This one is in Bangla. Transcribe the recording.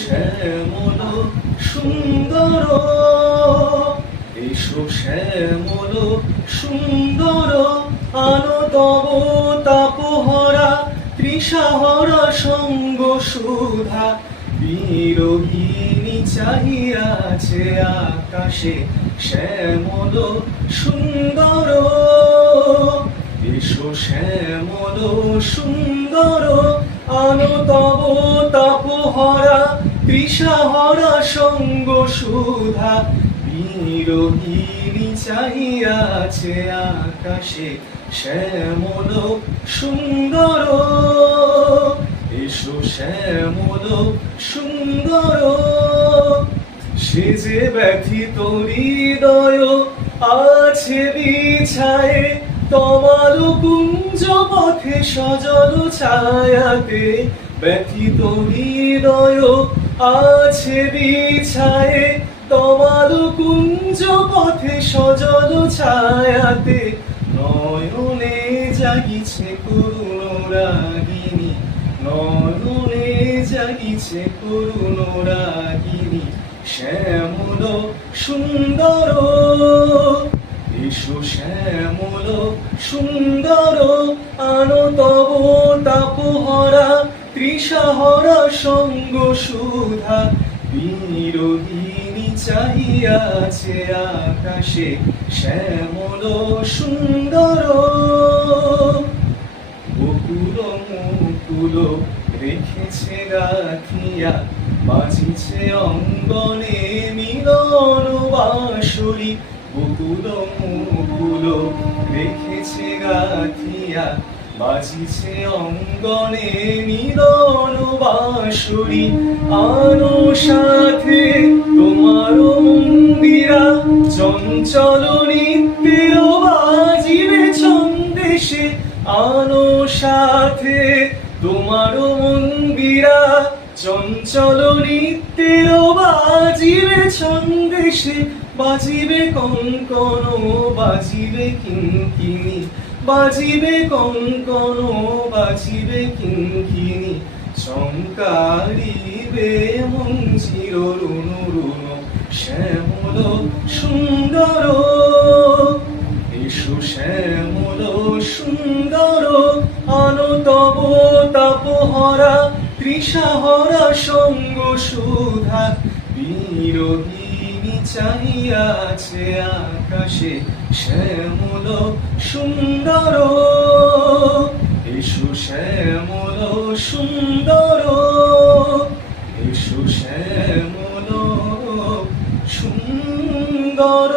শ্যামল সুন্দর, এসো শ্যামল সুন্দর, আনো তব তাপহরা তৃষাহরা সঙ্গ সুধা। বিরোহিণী চাহিয়াছে আকাশে শ্যামল সুন্দর, এসো শ্যামল সুন্দর, আনো তব তাপহরা তৃষাহরা সঙ্গ সুধা। বিরোহিণী চাহিয়াছে আকাশে শ্যামল সুন্দর, এসো শ্যামল সুন্দর। সে যে ব্যথিত হৃদয় আছে বিছায়ে তমাল কুঞ্জ পথে সজল ছায়াতে। ব্যথিত হৃদয় আছে বিছায়ে তমাল কুঞ্জ পথে সজল ছায়াতে। নয়নে জাগিছে করুণ রাগিনী, নয়নে জাগিছে করুণ রাগিনী। শ্যামল সুন্দর, এসো শ্যামল সুন্দর, আনো তব তাপহরা তৃষাহরা সঙ্গ সুধা। বিরোহিণী চাহিয়াছে আকাশে শ্যামল সুন্দর। বকুল মুকুল রেখেছে গাথিয়া, বাজিছে অঙ্গনে মিলন বাঁশরি। বকুল মুকুল রেখেছে গাথিয়া, বাজিছে অঙ্গনে মিলন বাঁশরি। আনো সাথে তোমার মন্দিরা, চঞ্চল নৃত্যের বাজিবে ছন্দেশে। আনো সাথে তোমার মন্দিরা, চঞ্চল নৃত্যের বাজিবে ছন্দেশে। বাজিবে কঙ্কণ, বাজিবে কিঙ্কিণী, বাজিবে কঙ্কণ, বাজিবে কিঙ্কিণী। চমকারিবে মঞ্জির রুনু রুনু। শ্যামল সুন্দর, এসো শ্যামল সুন্দর, আনো তব তাপহরা তৃষাহরা সঙ্গ সুধা। বিরোহিণী চাহিয়াছে আকাশে শ্যামল সুন্দর, এসো শ্যামল সুন্দর, এসো শ্যামল সুন্দর।